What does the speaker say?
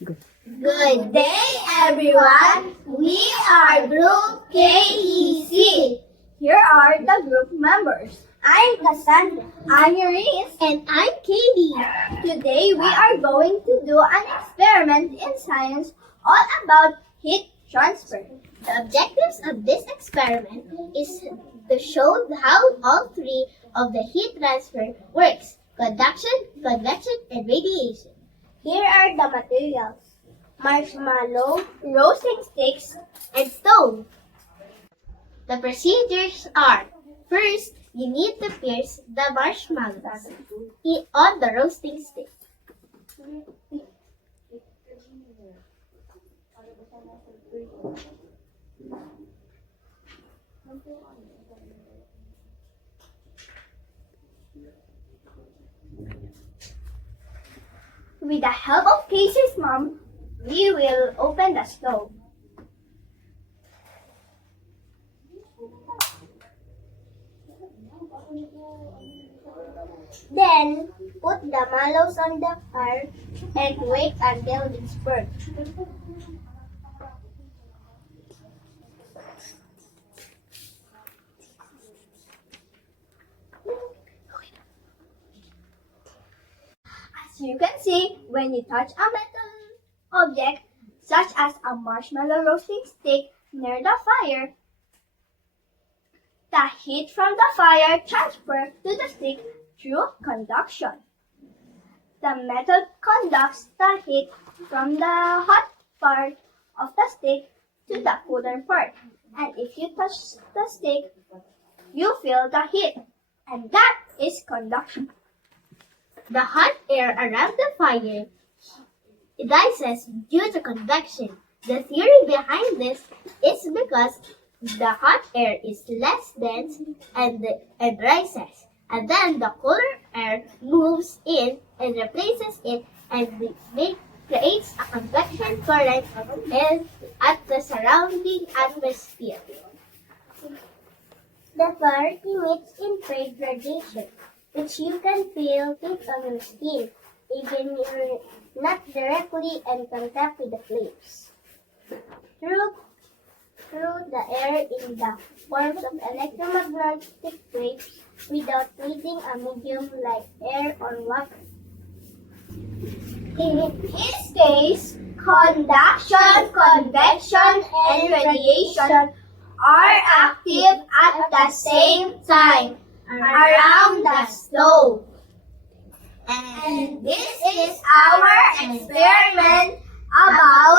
Good day, everyone. We are Group KEC. Here are the group members. I'm Cassandra. I'm Eunice. And I'm Katie. Today, we are going to do an experiment in science all about heat transfer. The objectives of this experiment is to show how all three of the heat transfer works: conduction, convection, and radiation. Here are the materials: marshmallow, roasting sticks, and stove. The procedures are: first, you need to pierce the marshmallows on the roasting stick. With the help of Casey's mom, we will open the stove. Then, put the mallows on the fire and wait until it's burnt. As you can see, when you touch a metal object, such as a marshmallow roasting stick near the fire, the heat from the fire transfers to the stick through conduction. The metal conducts the heat from the hot part of the stick to the cooler part. And if you touch the stick, you feel the heat. And that is conduction. The hot air around the fire rises due to convection. The theory behind this is because the hot air is less dense and rises, and then the cooler air moves in and replaces it, and creates a convection current at the surrounding atmosphere. The fire emits infrared radiation, which you can feel heat on your skin, even if you're not directly in contact with the flames. Through the air in the forms of electromagnetic waves without needing a medium like air or water. In this case, conduction, convection, and radiation are active at the same time around the stove. And this is our experiment about